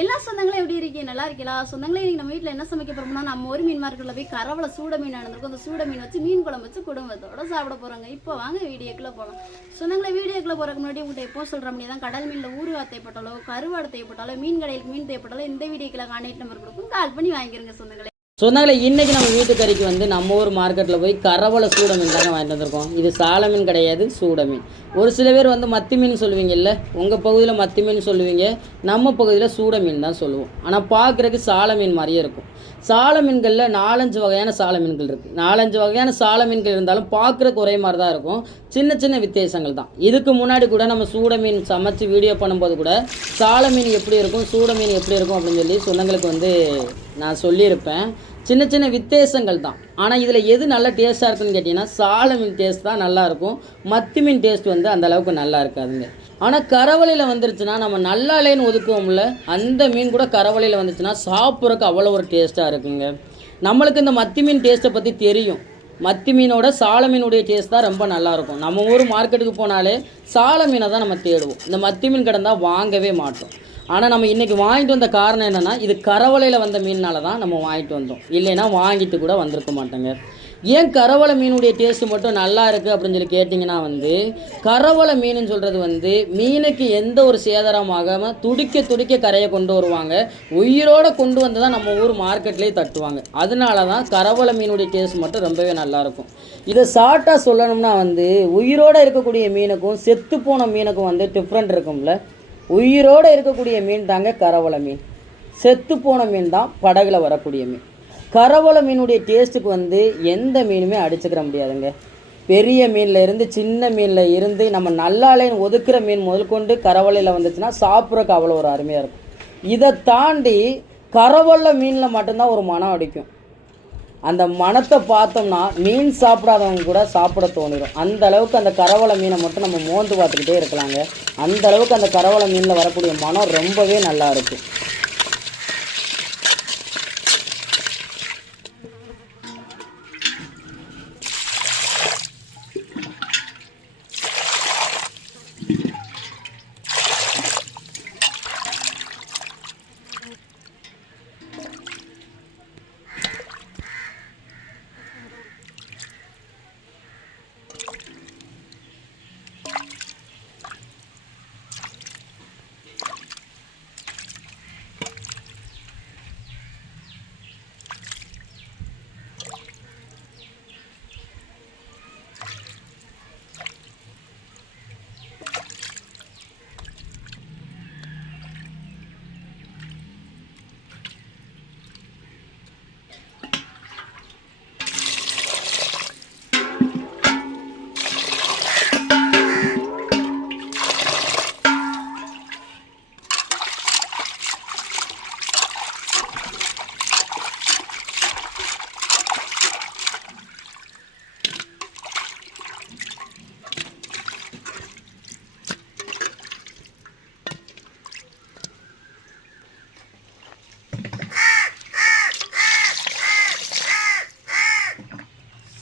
எல்லா சொந்தங்களும் எப்படி இருக்கீங்க? நல்லா இருக்கீங்களா? சொந்தங்களே இன்னைக்கு நம்ம வீட்டில் என்ன சமைக்க போறோம்னா நம்ம ஒரு மீன் மார்க்கெட்டில் போய் கரவலை சூட மீன் நடந்திருக்கும் அந்த சூட மீன் வச்சு மீன் குழம்பு வச்சு குடும்பத்தோட சாப்பிட போறாங்க. இப்போ வாங்க வீடியோக்குள்ள போகலாம் சொந்தங்களே வீடியோக்குள்ள போறதுக்கு முன்னாடி உங்கள்கிட்ட எப்போ சொல்ற முடியாது தான் கடல் மீனில் ஊறுகாய் தேவைப்பட்டாலோ கருவாடு தேவைப்பட்டாலோ மீன் கடையில் மீன் தேவைப்பட்டாலோ இந்த வீடியோக்குள்ள கான்டாக்ட் நம்பர் கொடுக்கும் கால் பண்ணி வாங்கிருங்க சொந்தங்களே. சொன்னாங்களே இன்றைக்கி நம்ம வீட்டுக்கறிக்கு வந்து நம்ம ஊர் மார்க்கெட்டில் போய் கரவலை சூட மீன் தாங்க வாங்கிட்டு வந்திருக்கோம். இது சால மீன் கிடையாது சூட மீன். ஒரு சில பேர் வந்து மத்தி மீன் சொல்லுவீங்கல்ல உங்கள் பகுதியில் மத்தி மீன் சொல்லுவீங்க நம்ம பகுதியில் சூட மீன் தான் சொல்லுவோம். ஆனால் பார்க்குறதுக்கு சால மீன் மாதிரியே இருக்கும். சால மீன்களில் நாலஞ்சு வகையான சால மீன்கள் இருக்குது நாலஞ்சு வகையான சால மீன்கள் இருந்தாலும் பார்க்குறக்கு ஒரே மாதிரி தான் இருக்கும். சின்ன சின்ன வித்தியாசங்கள் தான். இதுக்கு முன்னாடி கூட நம்ம சூட மீன் சமைச்சு வீடியோ பண்ணும்போது கூட சால மீன் எப்படி இருக்கும் சூட மீன் எப்படி இருக்கும் அப்படின்னு சொல்லி சொந்தங்களுக்கு வந்து நான் சொல்லியிருப்பேன். சின்ன சின்ன வித்தியாசங்கள் தான். ஆனால் இதில் எது நல்ல டேஸ்ட்டாக இருக்குன்னு கேட்டிங்கன்னா சால மீன் டேஸ்ட் தான் நல்லாயிருக்கும் மத்தி மீன் டேஸ்ட் வந்து அந்தளவுக்கு நல்லா இருக்காதுங்க. ஆனால் கரவலையில் வந்துருச்சுன்னா நம்ம நல்லாலேன்னு ஒதுக்குவோம்ல அந்த மீன் கூட கரவலையில் வந்துச்சுன்னா சாப்பிட்றதுக்கு அவ்வளோ ஒரு டேஸ்ட்டாக இருக்குங்க. நம்மளுக்கு இந்த மத்தி மீன் டேஸ்ட்டை பற்றி தெரியும். மத்தி மீனோட சால மீனுடைய டேஸ்ட் தான் ரொம்ப நல்லாயிருக்கும் நம்ம ஊர் மார்க்கெட்டுக்கு போனாலே சால மீனை தான் நம்ம தேடுவோம். இந்த மத்தி மீன் கிடந்தால் வாங்கவே மாட்டோம். ஆனால் நம்ம இன்றைக்கி வாங்கிட்டு வந்த காரணம் என்னென்னா இது கரவலையில் வந்த மீனால தான் நம்ம வாங்கிட்டு வந்தோம். இல்லைன்னா வாங்கிட்டு கூட வந்திருக்க மாட்டோங்க. ஏன் கரவலை மீனுடைய டேஸ்ட்டு மட்டும் நல்லா இருக்குது அப்படின்னு சொல்லி கேட்டிங்கன்னா வந்து கரவலை மீனுன்னு சொல்கிறது வந்து மீனுக்கு எந்த ஒரு சேதாரம் ஆகாமல் துடிக்க துடிக்க கரையை கொண்டு வருவாங்க. உயிரோடு கொண்டு வந்து தான் நம்ம ஊர் மார்க்கெட்லேயே தட்டுவாங்க. அதனால தான் கரவலை மீனுடைய டேஸ்ட் மட்டும் ரொம்பவே நல்லாயிருக்கும் இதை ஷார்ட்டாக சொல்லணும்னா வந்து உயிரோடு இருக்கக்கூடிய மீனுக்கும் செத்து போன மீனுக்கும் வந்து டிஃப்ரெண்ட் இருக்கும்ல. உயிரோடு இருக்கக்கூடிய மீன் தாங்க கரவலை மீன். செத்து போன மீன் தான் படகுல வரக்கூடிய மீன். கரவலை மீனுடைய டேஸ்ட்டுக்கு வந்து எந்த மீனுமே அடிச்சுக்கிற முடியாதுங்க. பெரிய மீனில் இருந்து சின்ன மீனில் இருந்து நம்ம நல்லாலேன்னு ஒதுக்குற மீன் முதல் கொண்டு கரவலையில் வந்துச்சுன்னா சாப்பிட்றக்கு அவ்வளோ ஒரு அருமையாக இருக்கும். இதை தாண்டி கரவல்ல மீனில் மட்டும்தான் ஒரு மனம் அடிக்கும். அந்த மனத்தை பார்த்தோம்னா மீன் சாப்பிடாதவங்க கூட சாப்பிட தோணிடும் அந்த அளவுக்கு அந்த கரவலை மீனை மட்டும் நம்ம மோந்து பார்த்துக்கிட்டே இருக்கலாங்க. அந்த அளவுக்கு அந்த கரவலை மீனில் வரக்கூடிய மனம் ரொம்பவே நல்லா இருக்கும்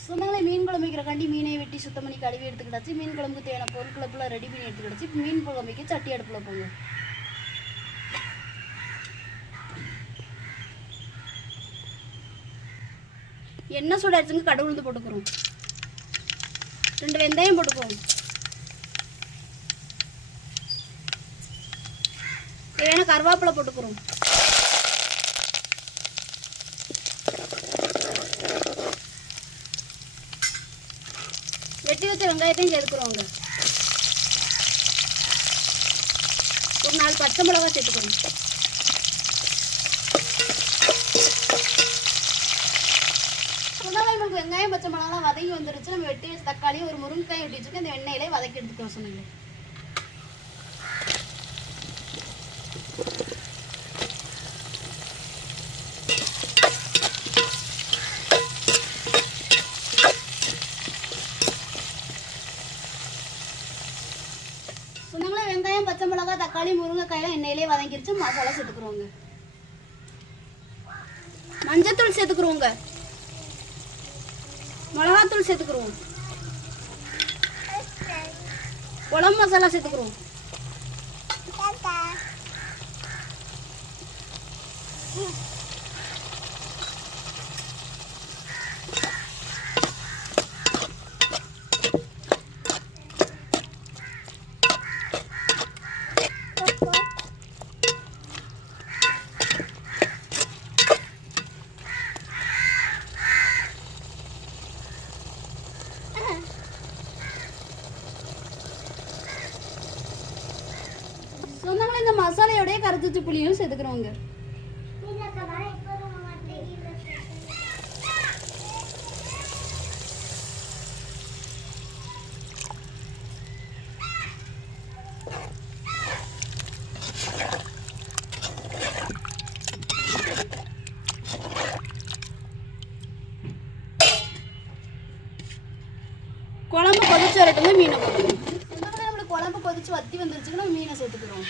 சொந்தங்களே மீன் குழம்பு வைக்கிறக்காண்டி மீனை வெட்டி சுத்தம் பண்ணி கழுவி எடுத்துக்கிட்டாச்சு மீன் குழம்புக்கு தேவையான பொருட்களை ஃபுல்லாக ரெடி பண்ணி எடுத்துக்கிட்டாச்சு. மீன் குழம்புக்கு சட்டி அடுப்பில் போங்க. எண்ணெய் சூடாச்சுங்க கடவுள் உளுந்து போட்டுக்கிறோம். ரெண்டு வெந்தயம் போட்டுக்குவோம். தேவையான கருவேப்பிலை போட்டுக்கிறோம். வெட்டி வச்ச வெங்காயத்தையும் சேர்த்துக்கிறோங்க ஒரு நாலு பச்சை மிளகா சேர்த்துக்கிறோம் நமக்கு வெங்காயம் பச்சை மிளகாலாம் வதங்கி வந்துருச்சு. நம்ம வெட்டி வச்ச தக்காளி ஒரு முருங்கைக்காய் வெட்டி வச்சுட்டு அந்த எண்ணெயிலே வதக்கி எடுத்துக்கிறோம் சொன்னீங்க சொன்னாங்களே வெங்காயம் பச்சை மிளகாய் தக்காளி முருங்கைக்காயெல்லாம் எண்ணெயிலே வதங்கிருச்சு மசாலா சேர்த்துக்கிறோங்க. மஞ்சத்தூள் சேர்த்துக்கிறோங்க. மிளகாத்தூள் சேர்த்துக்கிறோம். குழம்பு மசாலா சேர்த்துக்கிறோம். சொந்தங்களே இந்த மசாலையோடய கரைச்சி புளியும் சேர்த்துக்கிறோங்க. குழம்பு கொதிச்சு வரட்டும் மீனை போட்டுக்கணும் நம்மளுக்கு குழம்பு கொதிச்சு வத்தி வந்துருச்சுன்னா மீனை சேர்த்துக்கிறோம்.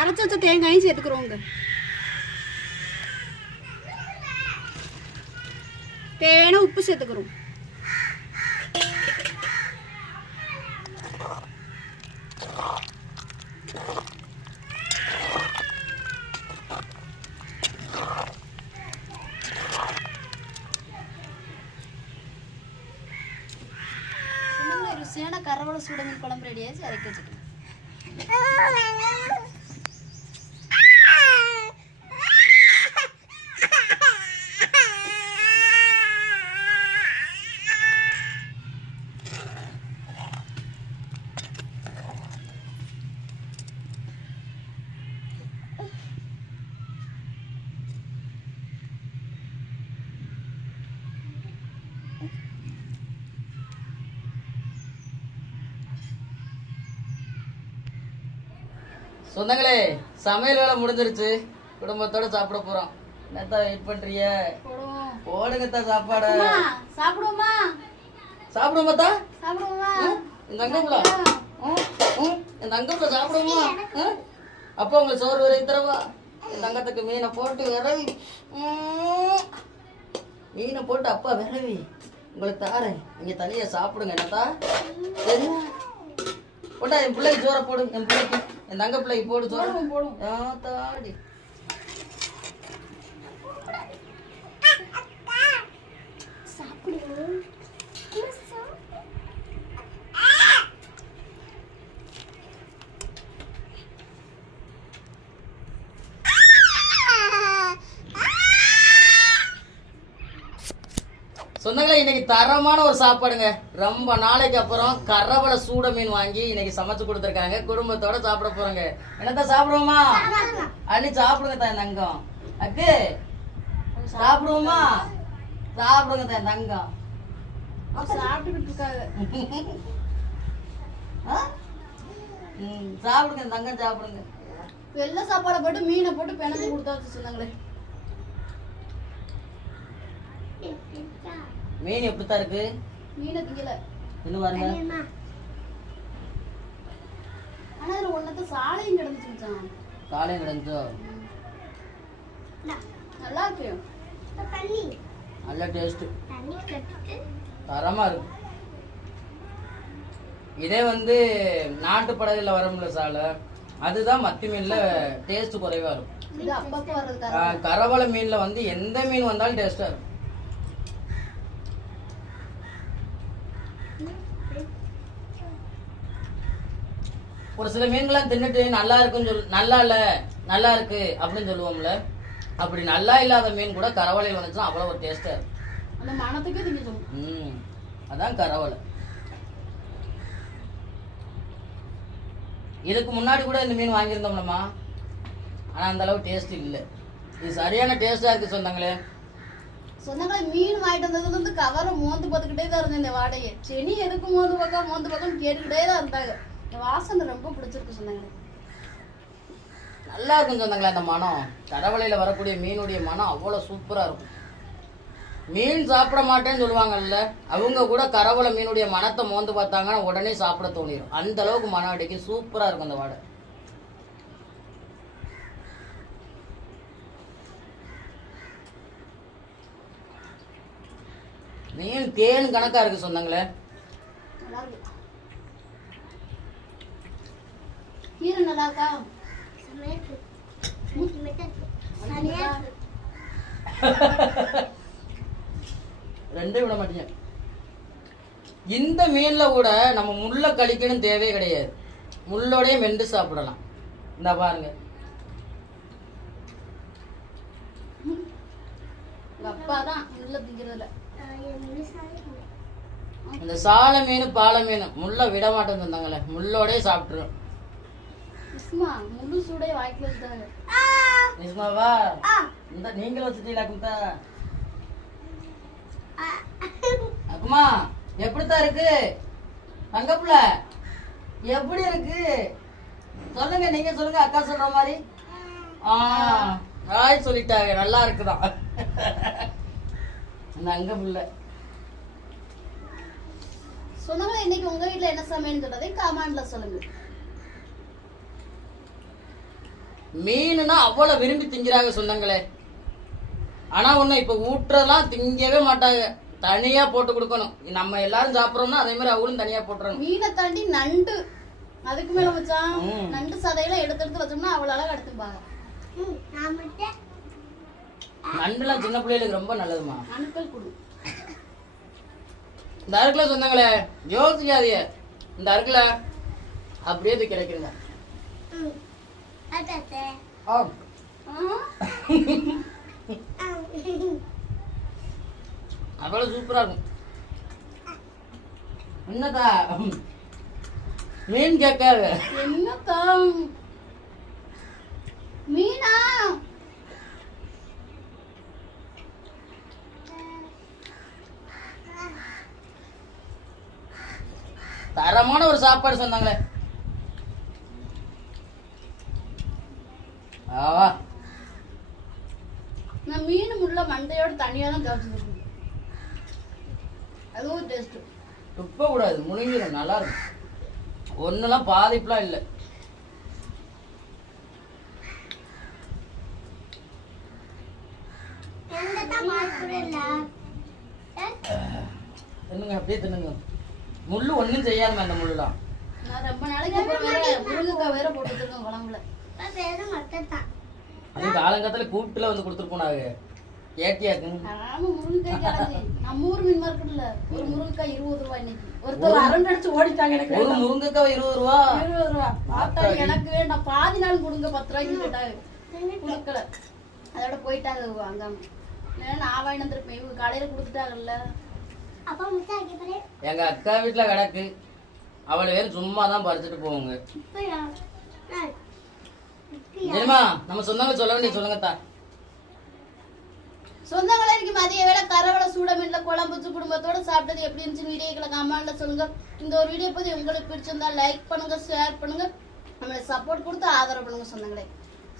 அரைச்சு வச்ச தேங்காயும் சேர்த்துக்கிறோங்க. தேவையான உப்பு சேர்த்துக்கிறோம். சொந்தங்களே சமையல் வேலை முடிஞ்சிருச்சு. குடும்பத்தோட சாப்பிட போறோம். என்னத்தான் வெயிட் பண்றீங்க? போடுங்கத்தா சாப்பாடு. சாப்பிடுவோமா சாப்பிடுவோமாத்தா சாப்பிடுவோமா இந்த அங்கம்ல? இந்த அங்கம்ல சாப்பிடுவோமா? அப்பா உங்களுக்கு சோறு வரை தரவா இந்த அங்கத்துக்கு மீனை போட்டு விரவி. ம். மீனை போட்டு அப்பா விரவி. உங்களுக்கு தாரேன். நீங்க தனியா சாப்பிடுங்க என்னத்தா? சரியா போட்டா என் பிள்ளைக்கு சோறை போடு என் பிள்ளைக்கு. என் தங்க பிள்ளைக்கு போடு போடுவோம். ஆ, தாடி. சொந்தங்களே இன்னைக்கு தரமான ஒரு சாப்பாடுங்க. ரொம்ப நாளைக்கு அப்புறம் கரவலை சூட மீன் வாங்கி இன்னைக்கு சமைச்சு கொடுத்துருக்காங்க. குடும்பத்தோட சாப்பிட போறோங்க. என்னத்தான் சாப்பிடுவோமா? அள்ளி சாப்பிடுங்க தான் தங்கம். அக்கு சாப்பிடுவோமா? சாப்பிடுங்க தான் தங்கம். ஆ? ம், சாப்பிடுங்க தங்கம் சாப்பிடுங்க. வெள்ளை சாப்பாடை போட்டு மீனை போட்டு பிணைஞ்சு கொடுத்தா வச்சு சொன்னாங்களே. மீன் எப்படித்தான் இருக்கு? மீனை திங்கல. இன்னும் பாருங்க. ஆனா இதுல ஒன்னத்த சாலையும் கிடந்துச்சு மச்சான். காலையும் கிடந்தோ நல்லா இருக்கு. நல்ல டேஸ்ட் தரமா இருக்கு. இதே வந்து நாட்டு படகுல வரும்ல சாலை. அதுதான் மத்தி மீன்ல டேஸ்ட் குறைவா இருக்கும். கரவலை மீன்ல வந்து எந்த மீன் வந்தாலும் டேஸ்டா இருக்கும். ஒரு சில மீன்கள்லாம் தின்னுட்டு நல்லா இருக்குன்னு சொல் நல்லா இல்ல நல்லா இருக்கு அப்படின்னு சொல்லுவோம்ல. அப்படி நல்லா இல்லாத மீன் கூட கரவலையில் வந்துச்சுன்னா அவ்வளோ ஒரு டேஸ்டா இருக்கும். அந்த மனத்துக்கே திங்க ம் அதான் கரவலை இதுக்கு முன்னாடி கூட இந்த மீன் வாங்கியிருந்தோம்லம்மா. ஆனா அந்த அளவு டேஸ்ட் இல்லை. இது சரியான டேஸ்டா இருக்கு சொந்தங்களே சொந்தங்களே மீன் வாங்கிட்டு வந்ததுல இருந்து கவரை மோந்து பார்த்துக்கிட்டே தான் இருந்தேன் இந்த வாடையை. செனி எதுக்கு மோந்து பக்கம் மோந்து பக்கம் கேட்டுக்கிட்டே தான் இருந்தாங்க. வாசனை ரொம்ப பிடிச்சிருக்கு சொந்தங்களே. நல்லா இருக்கும் சொந்தங்களே அந்த மனம். கரவலையில் வரக்கூடிய மீனுடைய மனம் அவ்வளோ சூப்பராக இருக்கும். மீன் சாப்பிட மாட்டேன்னு சொல்லுவாங்கல்ல அவங்க கூட கரவலை மீனுடைய மனத்தை மோந்து பார்த்தாங்கன்னா உடனே சாப்பிட தோணிடும் அந்த அளவுக்கு மனம் அடிக்கும் சூப்பரா இருக்கும் அந்த வாடை. மீன் தேன் கணக்கா இருக்கு சொன்னாங்களே நல்லா இருக்கு கீரை நல்லா இருக்கா ரெண்டே விட மாட்டீங்க. இந்த மீன்ல கூட நம்ம முள்ள கழிக்கணும் தேவையே கிடையாது. முள்ளோடய மென்று சாப்பிடலாம். இந்த பாருங்க. இந்த சால மீன் பாலை மீன் முள்ள விட மாட்டேன்னு சொன்னாங்களே முள்ளோடய சாப்பிட்டுரும். சும்மா முழு சூடே வாய்க்கு வச்சுட்டாங்க. நிஜமாவா இந்த நீங்களும் வச்சுட்டீங்களா குந்தா அக்குமா எப்படித்தான் இருக்கு? தங்கப்புல எப்படி இருக்கு? சொல்லுங்க நீங்க சொல்லுங்க அக்கா சொல்ற மாதிரி. ஆ ராய் சொல்லிட்டாங்க நல்லா இருக்குதான் அந்த அங்க புள்ள இன்னைக்கு உங்க வீட்ல என்ன சமையல்னு சொல்றதை கமெண்ட்ல சொல்லுங்க. மீனுனா அவ்வளவு விரும்பி திங்கிறாங்க சொந்தங்களே. ஆனா ஒண்ணு இப்ப ஊட்டுறதெல்லாம் திங்கவே மாட்டாங்க. தனியா போட்டு கொடுக்கணும். நம்ம எல்லாரும் சாப்பிடுறோம்னா அதே மாதிரி அவளும் தனியா போட்டுறணும். மீனை தாண்டி நண்டு. அதுக்கு மேல மச்சான் ம். நண்டு சதையெல்லாம் எடுத்து எடுத்து வச்சோம்னா அவ்வளவு அழகா எடுத்துப்பாங்க. நண்டுலாம் சின்ன பிள்ளைகளுக்கு ரொம்ப நல்லதுமா அணுக்கள் கொடு. இந்த அருக்குல சொன்னாங்களே யோசிக்காதீங்க. இந்த அருக்குல அப்படியே இது கிடைக்குங்க ஆ. அவ்வளவு சூப்பரா இருக்கும். என்னதா மீன் கேட்காது என்னக்கா? மீனா? தரமான ஒரு சாப்பாடு சொன்னாங்களே. நான் மீன் முள்ள மண்டையோட தனியா தான் கவனிச்சிருக்கேன் அதுவும் டேஸ்ட் துப்ப கூடாது முழுங்கிடும் நல்லா இருக்கும். ஒண்ணுலாம் பாதிப்புலாம் இல்லை. தின்னுங்க அப்படியே தின்னுங்க. முள்ளு ஒண்ணும் செய்யாதுமா அந்த முள்ளுலாம். நான் ரொம்ப நாளைக்கு அப்புறம் வேற முருங்கைக்காய் வேற போட்டு வச்சிருக்கேன் குழம்புல அது காலங்காலத்துல கூப்பிட்டுல வந்து கொடுத்துட்டு போனாங்க. ஏட்டியாக்கு நம்ம ஊர் மீன் மார்க்கெட்ல ஒரு முருங்கைக்காய் இருபது ரூபாய் இன்னைக்கு. ஒருத்தர் அரண்டு அடிச்சு ஓடிட்டாங்க எனக்கு ஒரு. முருங்கைக்காய் இருபது ரூபா? இருபது ரூபா. பார்த்தா எனக்கு வேண்டாம். பாதி நாள் கொடுங்க பத்து ரூபாய்க்கு கேட்டாங்க. கொடுக்கல. அதோட போயிட்டாங்க இல்லைன்னா நான் வாங்கி வந்திருப்பேன். இவங்க கடையில கொடுத்துட்டாங்கல்ல. எங்க அக்கா வீட்டுல கிடக்கு. அவளை வேறு சும்மா தான் பறிச்சுட்டு போவாங்க. தெரியுமா நம்ம சொந்தங்க சொல்ல வேண்டிய சொல்லுங்க தா சொந்தங்களே இன்னைக்கு மதிய வேளை கரவளை சூட மீன்ல குழம்பு குடும்பத்தோட சாப்பிட்டது எப்படி இருந்துச்சுன்னு வீடியோக்களை கமெண்ட்ல சொல்லுங்க. இந்த ஒரு வீடியோ பத்தி உங்களுக்கு பிடிச்சிருந்தா லைக் பண்ணுங்க ஷேர் பண்ணுங்க. நம்மளை சப்போர்ட் கொடுத்து ஆதரவு பண்ணுங்க சொந்தங்களே.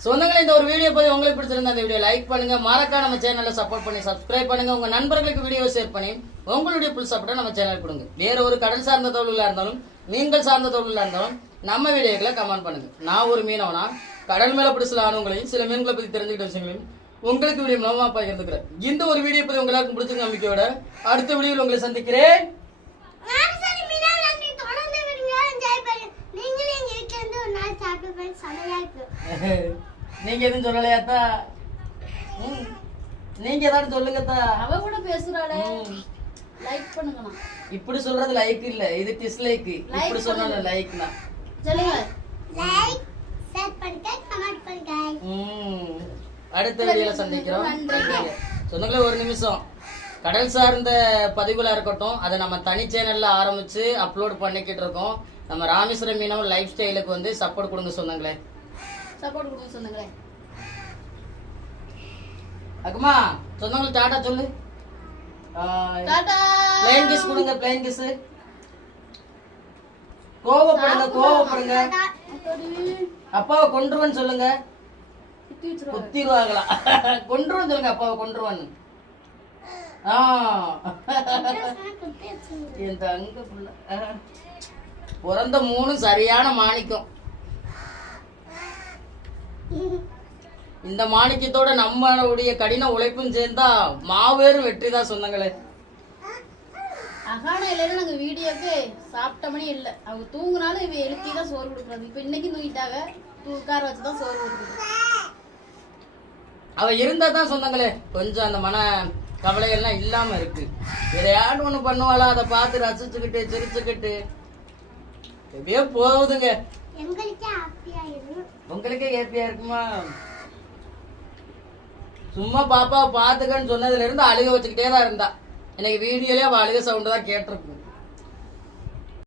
சொந்தங்களே இந்த ஒரு வீடியோ பத்தி உங்களுக்கு பிடிச்சிருந்தா இந்த வீடியோ லைக் பண்ணுங்க. மறக்காம நம்ம சேனலை சப்போர்ட் பண்ணி சப்ஸ்கிரைப் பண்ணுங்க. உங்க நண்பர்களுக்கு வீடியோ ஷேர் பண்ணி உங்களுடைய புல் சப்போர்ட்டை நம்ம சேனல் கொடுங்க. வேற ஒரு கடல் சார்ந்த தொழிலா இருந்தாலும் மீன்கள் சார்ந்த தொழிலா இருந்தாலும் நம்ம வீடியோக்களை கமெண்ட் பண்ணுங்க. நான் ஒரு மீனவனா கடல் மேல பிடிச்சல ஆனவங்களையும் சில மீன்களை பத்தி தெரிஞ்சுக்கிட்ட விஷயங்களையும் உங்களுக்கு வீடியோ மூலமா பகிர்ந்துக்கிறேன். இந்த ஒரு வீடியோ பத்தி உங்க எல்லாருக்கும் பிடிச்ச நம்பிக்கையோட அடுத்த வீடியோவில் உங்களை சந்திக்கிறேன். நீங்க எதுவும் சொல்லலையாத்தா. நீங்க ஏதாவது சொல்லுங்கத்தா அவ கூட பேசுறாளே. லைக் பண்ணுங்கண்ணா. இப்படி சொல்றது லைக் இல்ல. இது டிஸ்லைக் இப்படி சொன்னா லைக்னா சொல்லுங்க. ம். அடுத்த வீடியோல சந்திக்கிறோம். சொந்தங்களே ஒரு நிமிஷம். கடல் சார்ந்த பதிவுகளா இருக்கட்டும் அதை நம்ம தனி சேனல்ல ஆரம்பிச்சு அப்லோட் பண்ணிக்கிட்டு இருக்கோம். நம்ம ராமேஸ்வரம் மீனவன் லைஃப் ஸ்டைலுக்கு வந்து சப்போர்ட் கொடுங்க சொந்தங்களே சப்போர்ட் கொடுங்க சொந்தங்களே அக்குமா சொந்தங்களுக்கு டாடா சொல்லு. டாடா! பிளைன் கிஸ் கொடுங்க பிளைன் கிஸ் கோவப்படுங்க கோவப்படுங்க. அப்பாவை கொன்றுவன்னு சொல்லுங்க. குத்திடுவாங்களா கொன்றுவன்னு சொல்லுங்க அப்பாவை கொன்றுவன்னு ஆ. என் தங்க புள்ள. ஆ. பிறந்த மூணு சரியான மாணிக்கம். இந்த மாணிக்கத்தோட நம்மளுடைய கடின உழைப்பும் சேர்ந்தா மாபெரும் வெற்றி தான் சொந்தங்களே. அகான இல்லைன்னா நாங்க வீடியோக்கு சாப்பிட்ட மணி இல்லை. அவங்க தூங்குனாலும் இவ எழுப்பி தான் சோறு கொடுக்குறது. இப்போ இன்னைக்கு தூங்கிட்டாங்க. தூ உட்கார வச்சு தான் சோறு கொடுக்குறது. அவ இருந்தா தான் சொந்தங்களே கொஞ்சம் அந்த மன கவலைகள்லாம் இல்லாம இருக்கு. எதையாவது ஒண்ணு பண்ணுவாளா அதை பார்த்து ரசிச்சுக்கிட்டு சிரிச்சுக்கிட்டு. எப்படியோ போகுதுங்க. உங்களுக்கே ஹேப்பியா இருக்குமா? சும்மா பாப்பா பாத்துக்கன்னு சொன்னதுல இருந்து அழுக வச்சுக்கிட்டே தான் இருந்தா. எனக்கு வீடியோலயே அவ சவுண்டு தான் கேட்டிருக்கும்.